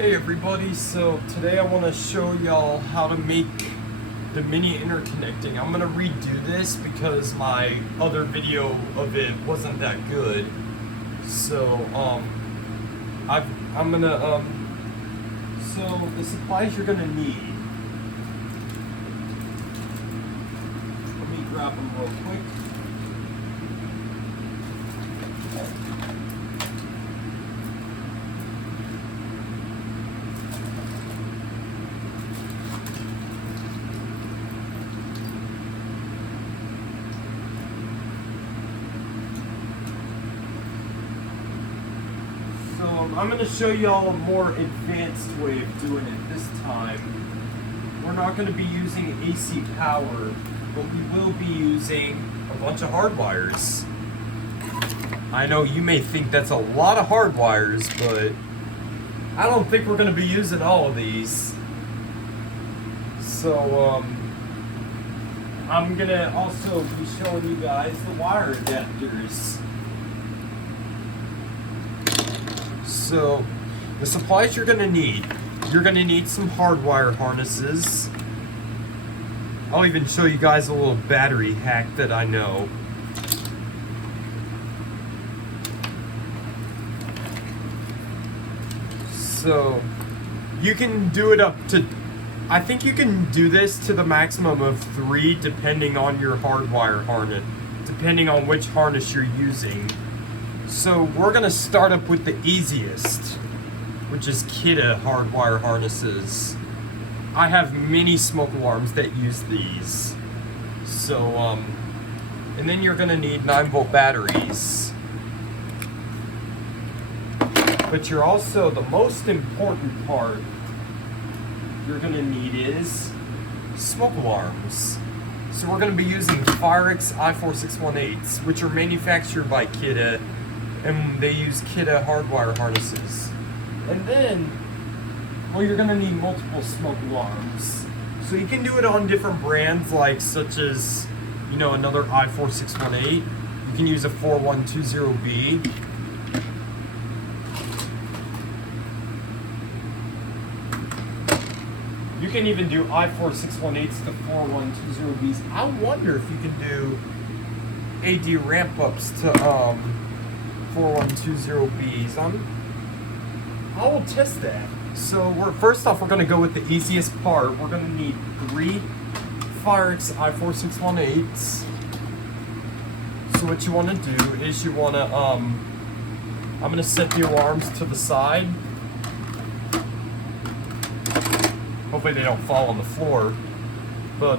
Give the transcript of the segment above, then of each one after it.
Hey everybody, so today I want to show y'all how to make the mini interconnecting. I'm going to redo this because my other video of it wasn't that good. So, I'm going to, so the supplies you're going to need. Let me grab them real quick. I'm going to show y'all a more advanced way of doing it this time. We're not going to be using AC power, but we will be using a bunch of hardwires. I know you may think that's a lot of hardwires, but I don't think we're going to be using all of these. So, I'm going to also be showing you guys the wire adapters. So, the supplies you're going to need some hardwire harnesses. I'll even show you guys a little battery hack that I know. So, you can do it up to, I think you can do this to the maximum of 3 depending on your hardwire harness, depending on which harness you're using. So we're going to start up with the easiest, which is Kidde hardwire harnesses. I have many smoke alarms that use these. So, and then you're going to need 9-volt batteries. But you're also, the most important part you're going to need is smoke alarms. So we're going to be using Firex i4618s, which are manufactured by Kidde. And they use Kidde hardwire harnesses. And then, well, you're gonna need multiple smoke alarms. So you can do it on different brands, like such as, you know, another i4618. You can use a 4120B. You can even do i4618s to 4120Bs. I wonder if you can do AD ramp ups to 4120Bs. I will test that. So first off, we're going to go with the easiest part. We're going to need 3 Firex i4618s. So what you want to do is you want to, I'm going to set the alarms to the side. Hopefully they don't fall on the floor. But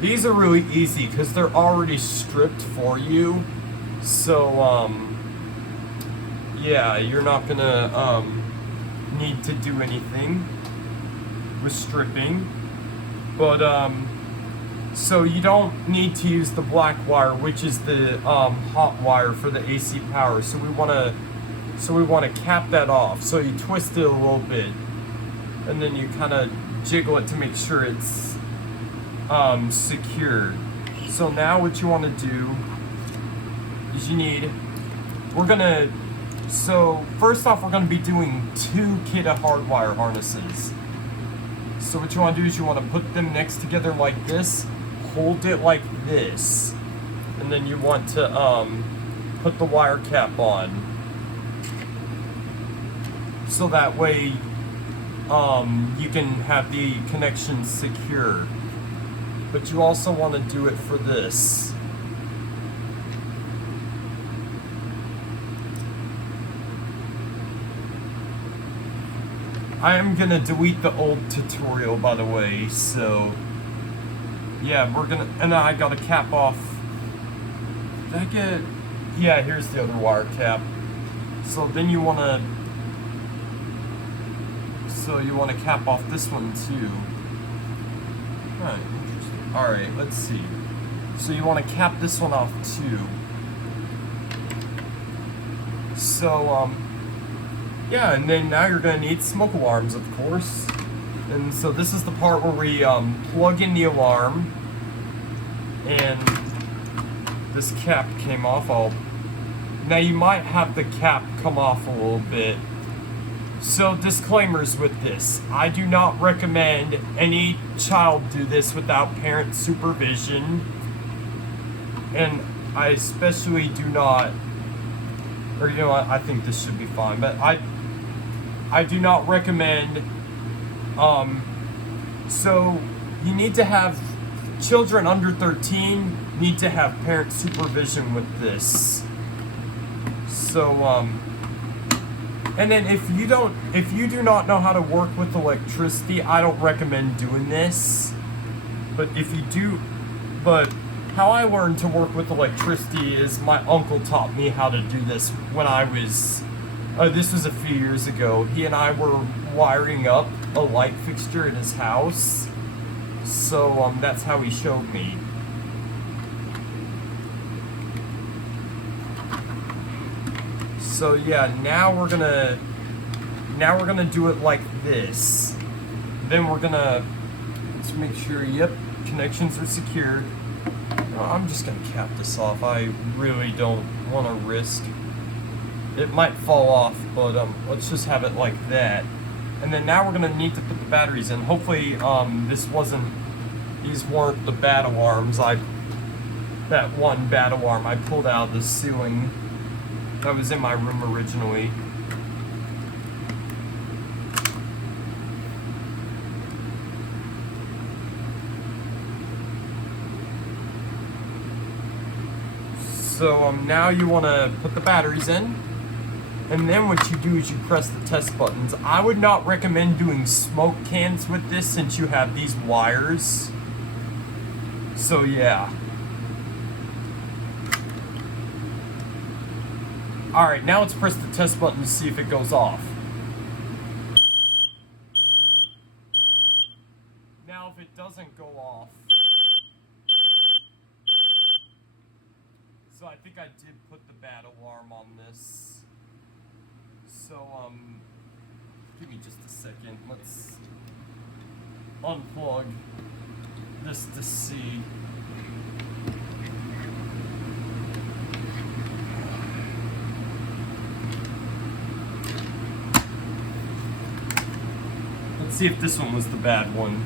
these are really easy because they're already stripped for you. So, yeah, you're not gonna, need to do anything with stripping. But, so you don't need to use the black wire, which is the, hot wire for the AC power. So we wanna cap that off. So you twist it a little bit, and then you kinda jiggle it to make sure it's, secured. So now what you wanna do is so first off, we're gonna be doing 2 Kidde hardwire harnesses. So what you wanna do is you wanna put them next together like this, hold it like this, and then you want to put the wire cap on. So that way you can have the connection secure. But you also wanna do it for this. I am gonna delete the old tutorial, by the way, so yeah, and I gotta cap off. Did I get, yeah, here's the other wire cap. So then you wanna cap off this one too. Right, interesting. Alright, let's see. So you wanna cap this one off too. So, yeah, and then now you're going to need smoke alarms, of course. And so this is the part where we plug in the alarm. And this cap came off. Now you might have the cap come off a little bit. So disclaimers with this. I do not recommend any child do this without parent supervision. And I especially do not, or you know what, I think this should be fine, but I do not recommend, so you need to have, children under 13 need to have parent supervision with this. So, and then if you do not know how to work with electricity, I don't recommend doing this. But if you do, but how I learned to work with electricity is my uncle taught me how to do this when I was, this was a few years ago. He and I were wiring up a light fixture in his house. So, that's how he showed me. So yeah, now we're gonna do it like this. Then we're gonna, let's make sure, yep, connections are secured. I'm just gonna cap this off. I really don't want to risk. It might fall off, but let's just have it like that. And then now we're gonna need to put the batteries in. Hopefully, these weren't the bad alarms. That one bad alarm I pulled out of the ceiling. That was in my room originally. So now you want to put the batteries in, and then what you do is you press the test buttons. I would not recommend doing smoke cans with this since you have these wires. So yeah. Alright, now let's press the test button to see if it goes off. Now if it doesn't go off, so I think I did put the bad alarm on this. So, give me just a second. Let's unplug this to see. Let's see if this one was the bad one.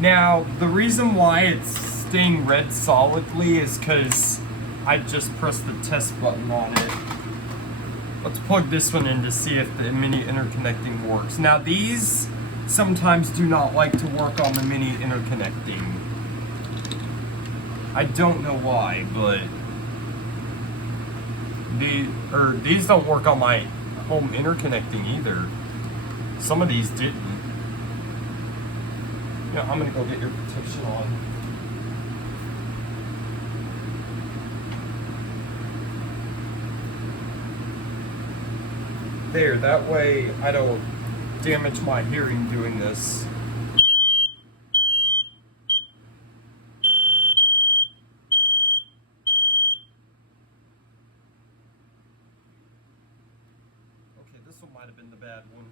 Now, the reason why it's staying red solidly is because I just pressed the test button on it. Let's plug this one in to see if the mini interconnecting works. Now, these sometimes do not like to work on the mini interconnecting. I don't know why, but these don't work on my home interconnecting either. Some of these didn't. Yeah, I'm gonna go get your protection on. There, that way I don't damage my hearing doing this. Okay, this one might have been the bad one.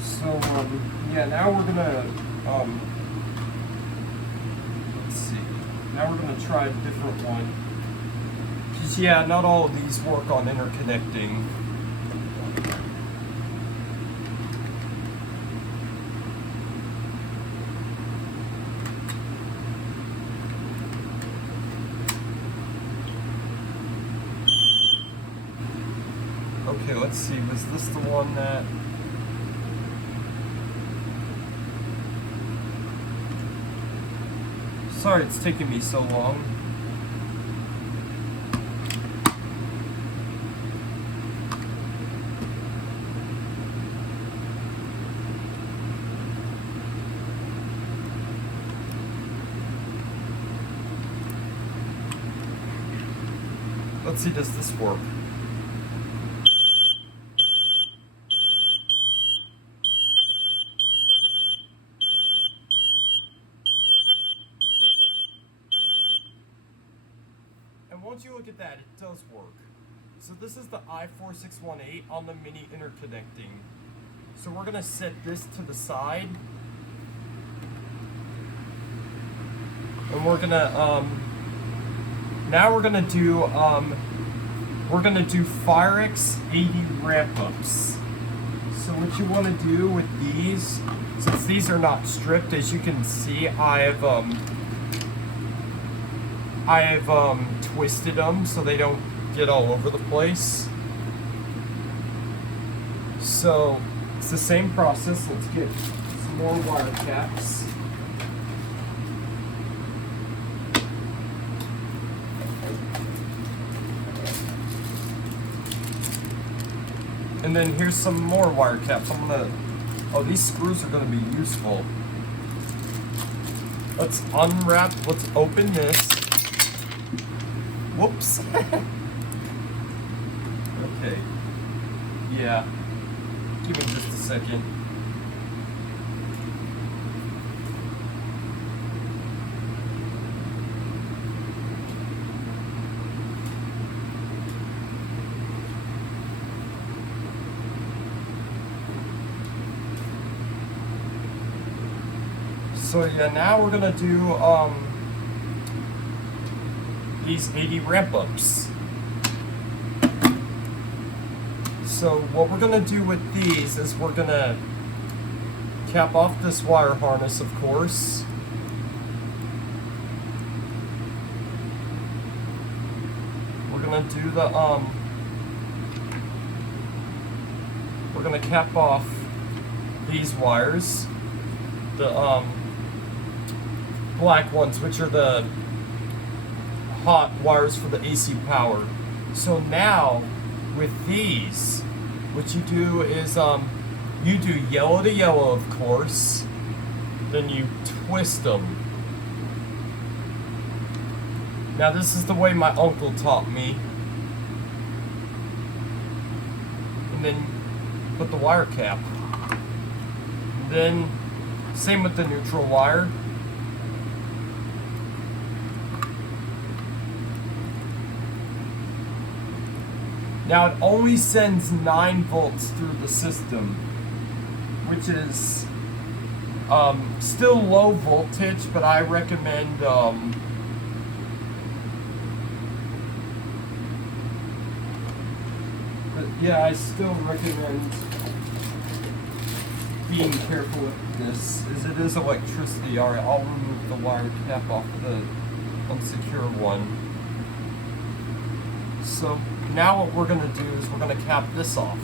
So, yeah, now we're gonna, let's see. Now we're gonna try a different one. Because, yeah, not all of these work on interconnecting. Okay, let's see. Was this the one that... Sorry it's taking me so long. Let's see, does this work? And once you look at that, it does work. So this is the i4618 on the mini interconnecting. So we're gonna set this to the side. And we're gonna, now we're gonna do Firex 80 ramp-ups. So what you wanna do with these, since these are not stripped, as you can see, I have twisted them so they don't get all over the place. So it's the same process. Let's get some more wire caps. And then here's some more wire caps. Oh, these screws are gonna be useful. Let's unwrap, let's open this. Whoops. Okay. Yeah. Give me just a second. So yeah, now we're gonna do these 80 ramp ups. So what we're gonna do with these is we're gonna cap off this wire harness, of course. We're gonna do the we're gonna cap off these wires, the black ones, which are the hot wires for the AC power. So now with these, what you do is you do yellow to yellow, of course, then you twist them. Now this is the way my uncle taught me. And then put the wire cap. Then same with the neutral wire. Now it only sends 9 volts through the system, which is still low voltage, but I recommend yeah, I still recommend being careful with this, as it is electricity. Alright, I'll remove the wire cap off the unsecure one. So now what we're going to do is we're going to cap this off.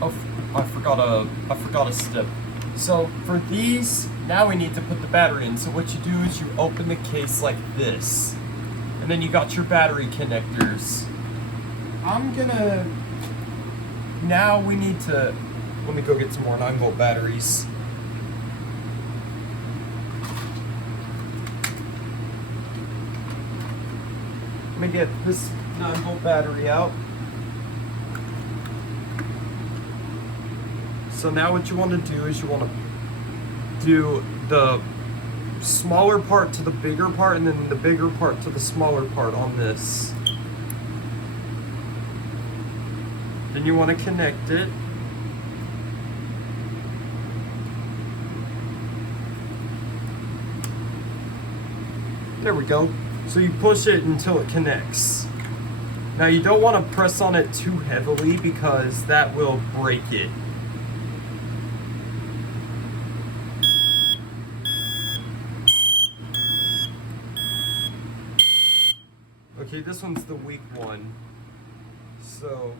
Oh, I forgot a step. So for these, now we need to put the battery in. So what you do is you open the case like this, and then you got your battery connectors. Now we need to, let me go get some more 9-volt batteries. Let me get this 9-volt battery out. So now what you want to do is you want to do the smaller part to the bigger part, and then the bigger part to the smaller part on this. Then you want to connect it. There we go. So you push it until it connects. Now you don't want to press on it too heavily because that will break it. Okay, this one's the weak one. So,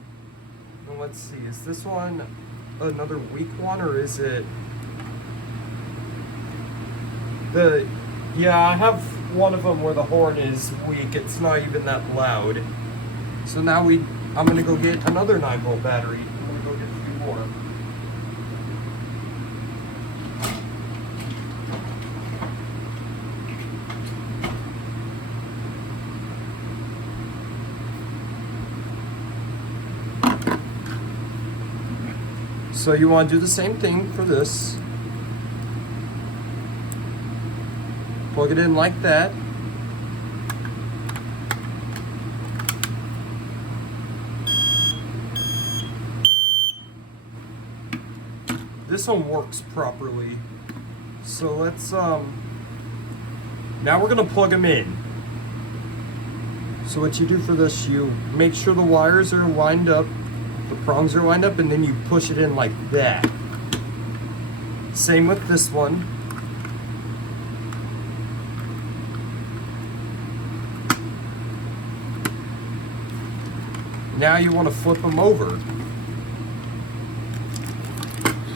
well, let's see, is this one another weak one, or is it yeah, I have one of them where the horn is weak, it's not even that loud. So now I'm gonna go get another 9-volt battery. I'm gonna go get a few more. So you want to do the same thing for this. Plug it in like that. This one works properly. So let's now we're gonna plug them in. So what you do for this, you make sure the wires are lined up, the prongs are lined up, and then you push it in like that. Same with this one. Now you want to flip them over.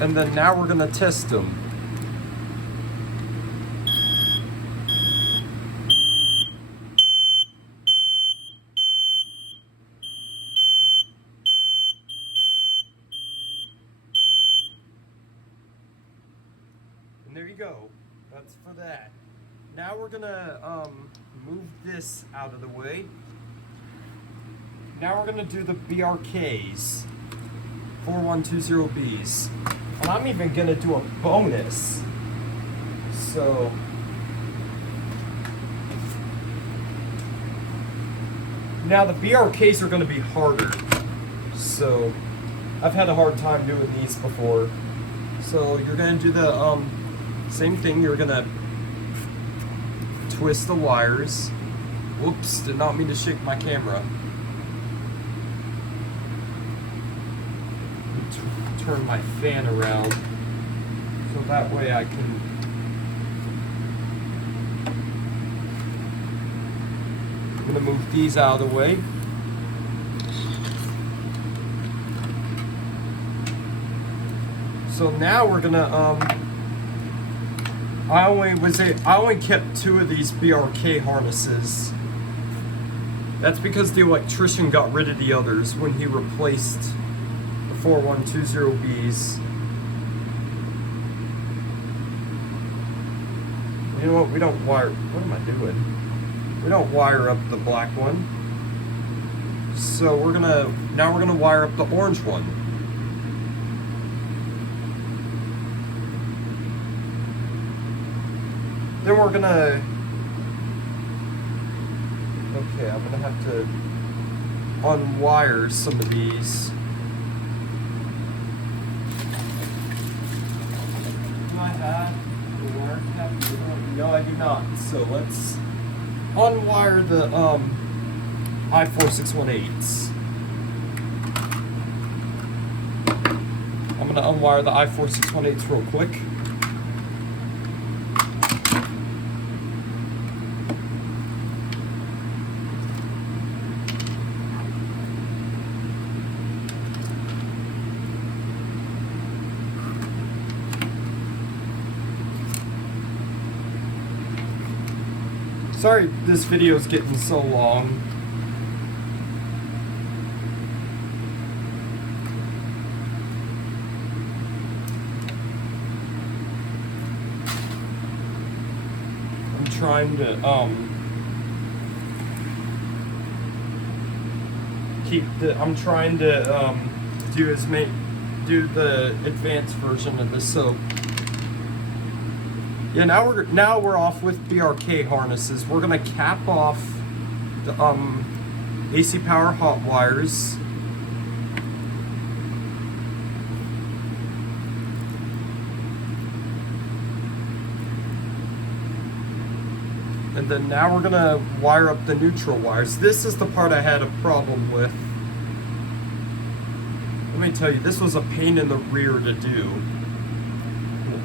And then now we're going to test them. And there you go. That's for that. Now we're going to move this out of the way. Now we're going to do the BRKs, 4120Bs. And I'm even going to do a bonus. So, now the BRKs are going to be harder. So, I've had a hard time doing these before. So, you're going to do the same thing. You're going to twist the wires. Whoops, did not mean to shake my camera. Turn my fan around so that way I can I'm gonna move these out of the way. So now we're gonna I only kept 2 of these BRK harnesses. That's because the electrician got rid of the others when he replaced 4120Bs. You know what? We don't wire. What am I doing? We don't wire up the black one. So we're gonna wire up the orange one. Then we're gonna. Okay, I'm gonna have to unwire some of these. No, I do not. So let's unwire the I4618s. I'm gonna unwire the I4618s real quick. Sorry this video is getting so long. I'm trying to do the advanced version of this. So yeah, now we're off with BRK harnesses. We're gonna cap off the AC power hot wires. And then now we're gonna wire up the neutral wires. This is the part I had a problem with. Let me tell you, this was a pain in the rear to do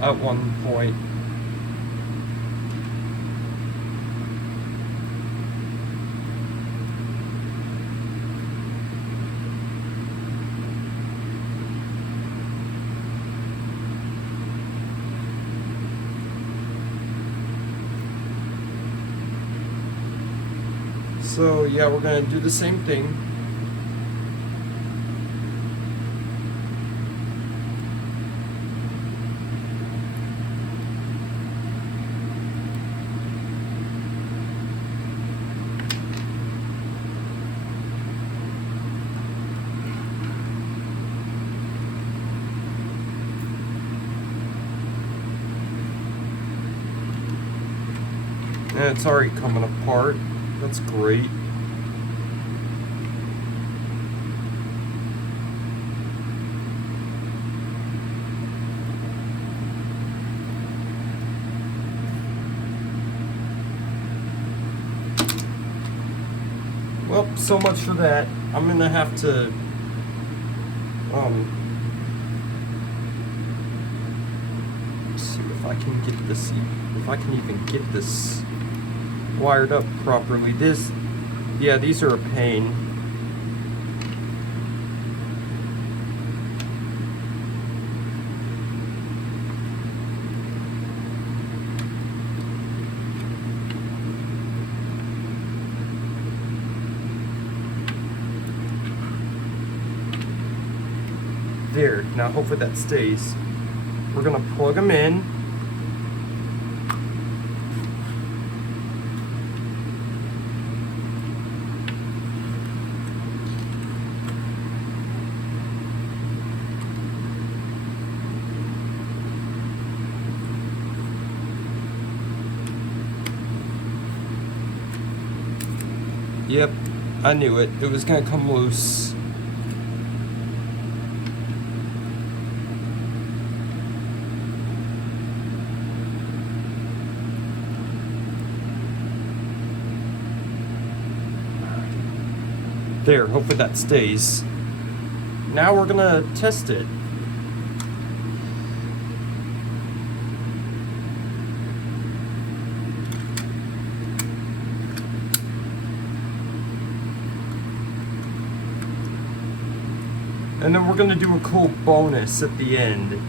at one point. So yeah, we're going to do the same thing. And it's already coming apart. That's great. Well, so much for that. I'm gonna have to see if I can get this, if I can even get this wired up properly. Yeah, these are a pain. There, now hopefully that stays. We're gonna plug them in. Yep, I knew it. It was gonna come loose. There, hopefully that stays. Now we're gonna test it. And then we're gonna do a cool bonus at the end.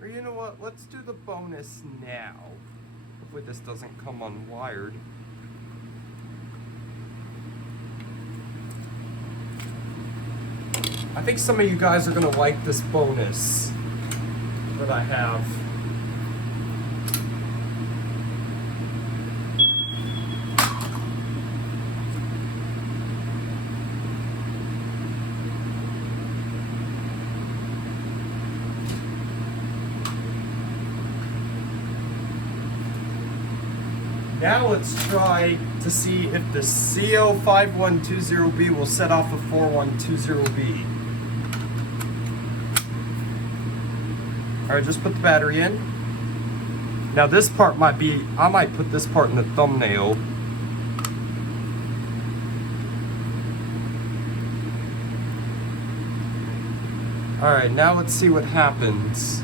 Or you know what, let's do the bonus now. Hopefully this doesn't come unwired. I think some of you guys are gonna like this bonus that I have. Now let's try to see if the CO5120B will set off a 4120B. Alright, just put the battery in. Now this part might be, I might put this part in the thumbnail. Alright, now let's see what happens.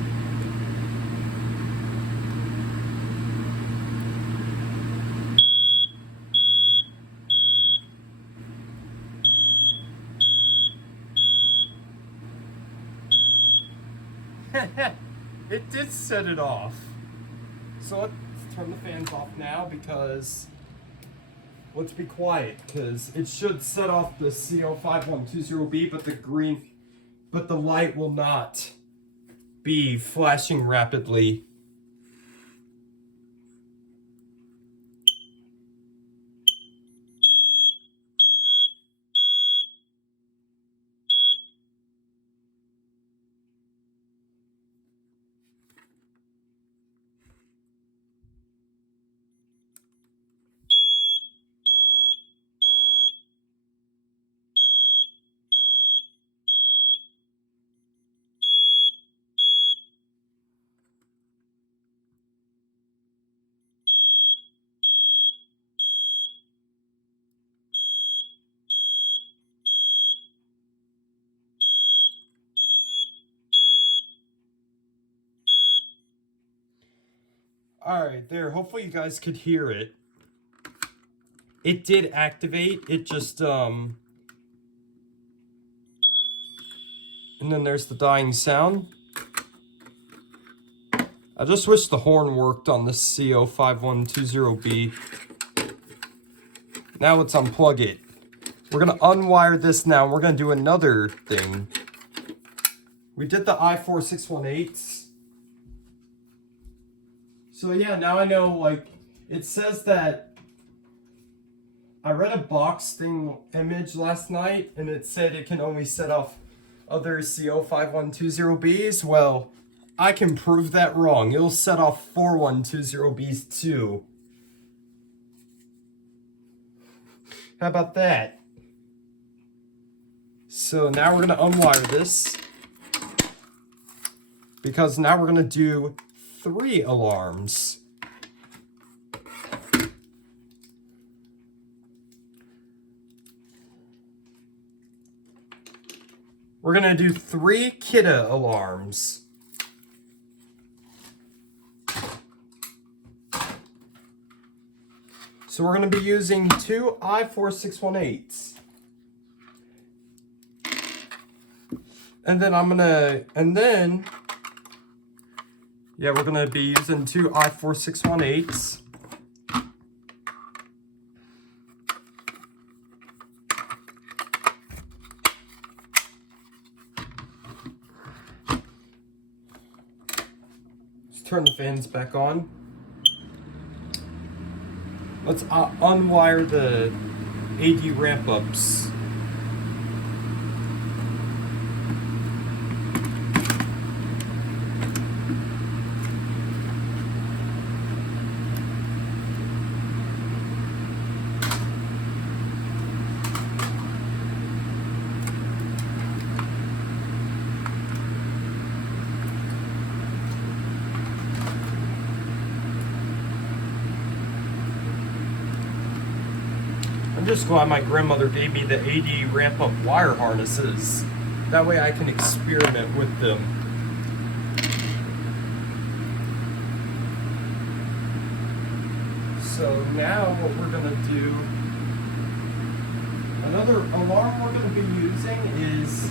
It did set it off. So let's turn the fans off now because let's be quiet because it should set off the CO5120B, but the light will not be flashing rapidly. Alright, there. Hopefully you guys could hear it. It did activate. It just, and then there's the dying sound. I just wish the horn worked on the CO5120B. Now let's unplug it. We're going to unwire this now. We're going to do another thing. We did the I4618s. So yeah, now I know, like, it says that I read a box thing image last night and it said it can only set off other CO5120Bs. Well, I can prove that wrong. It'll set off 4120Bs too. How about that? So now we're going to unwire this, because now we're going to do 3 alarms. We're going to do 3 Kidda alarms. So we're going to be using 2 I4618s. And then we're going to be using 2 I4618s. Let's turn the fans back on. Let's unwire the AD ramp ups. I'm just glad my grandmother gave me the AD ramp up wire harnesses. That way I can experiment with them. So now what we're going to do, another alarm we're going to be using is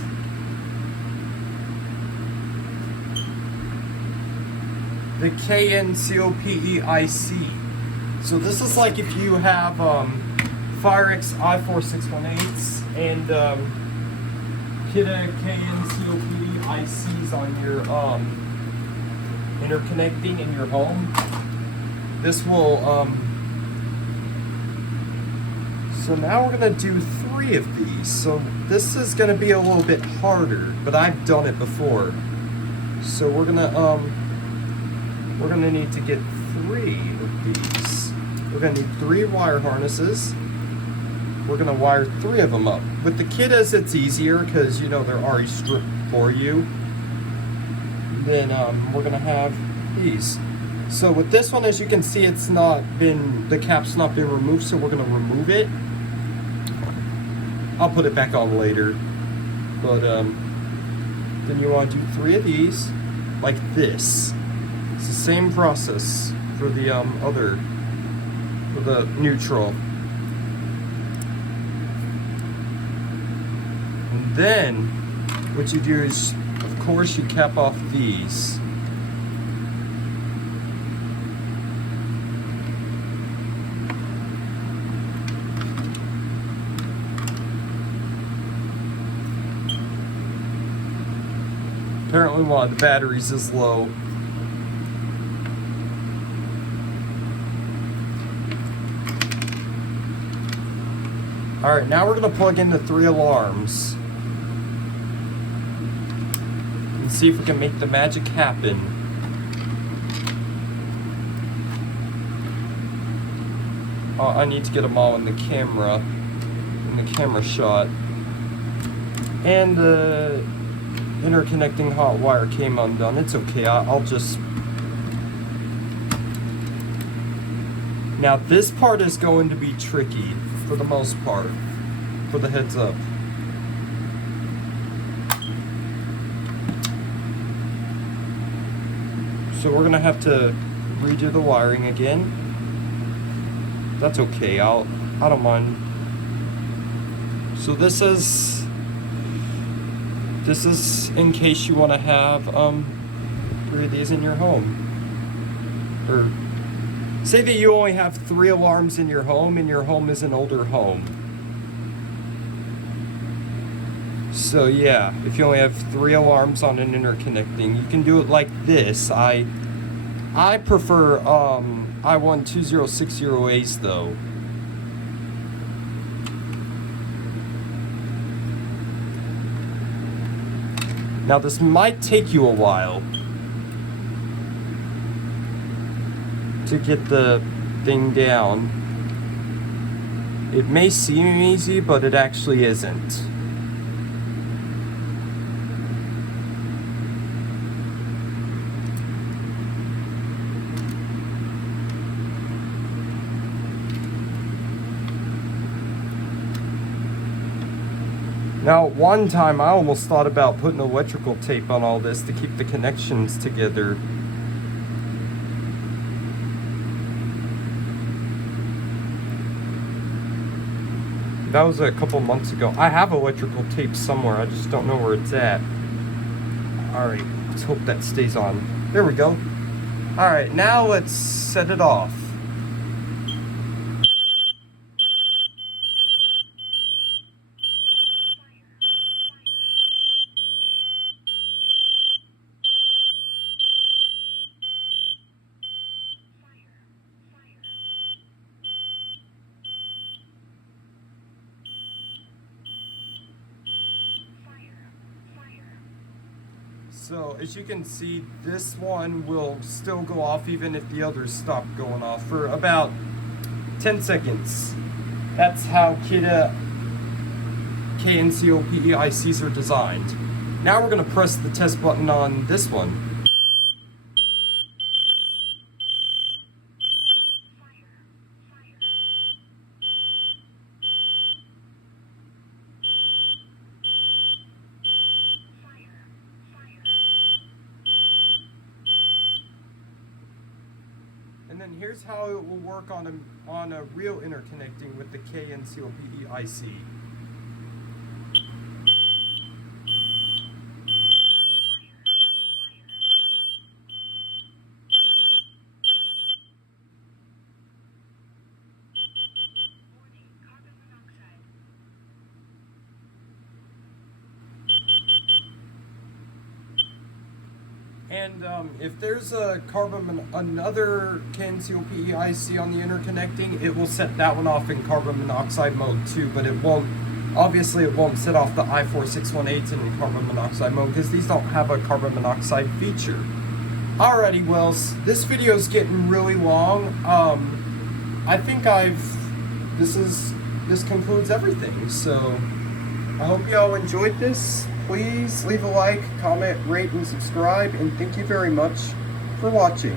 the KNCOPEIC. So this is like if you have Firex I4618s and Kidda KNCOPEICs on your interconnecting in your home. This will so now we're gonna do 3 of these. So this is gonna be a little bit harder, but I've done it before. So we're gonna need to get 3 of these. We're gonna need 3 wire harnesses. We're gonna wire 3 of them up. With the Kiddas, it's easier because you know they're already stripped for you. Then we're gonna have these. So with this one, as you can see, the cap's not been removed, so we're gonna remove it. I'll put it back on later. But then you want to do 3 of these, like this. It's the same process for the for the neutral. And then what you do is, of course, you cap off these. Apparently one of the batteries is low. Alright, now we're going to plug in the 3 alarms. And see if we can make the magic happen. I need to get them all in the camera shot. And the interconnecting hot wire came undone. It's okay, I'll just... Now this part is going to be tricky for the most part, for the heads up. So we're gonna have to redo the wiring again. That's okay, I don't mind. So this is in case you want to have 3 of these in your home. Or say that you only have 3 alarms in your home and your home is an older home. So yeah, if you only have 3 alarms on an interconnecting, you can do it like this. I prefer I12060As though. Now this might take you a while to get the thing down. It may seem easy, but it actually isn't. Now, one time I almost thought about putting electrical tape on all this to keep the connections together. That was a couple months ago. I have electrical tape somewhere, I just don't know where it's at. Alright, let's hope that stays on. There we go. Alright, now let's set it off. So as you can see, this one will still go off even if the others stop going off for about 10 seconds. That's how KIDA KNCOPE ICs are designed. Now we're going to press the test button on this one. And then here's how it will work on a real interconnecting with the KNCOPE IC. And if there's another KNCOPE IC on the interconnecting, it will set that one off in carbon monoxide mode too, but it won't, obviously it won't set off the I4618 in carbon monoxide mode because these don't have a carbon monoxide feature. Alrighty, well, this video is getting really long. I think this concludes everything, so I hope y'all enjoyed this. Please leave a like, comment, rate, and subscribe, and thank you very much for watching.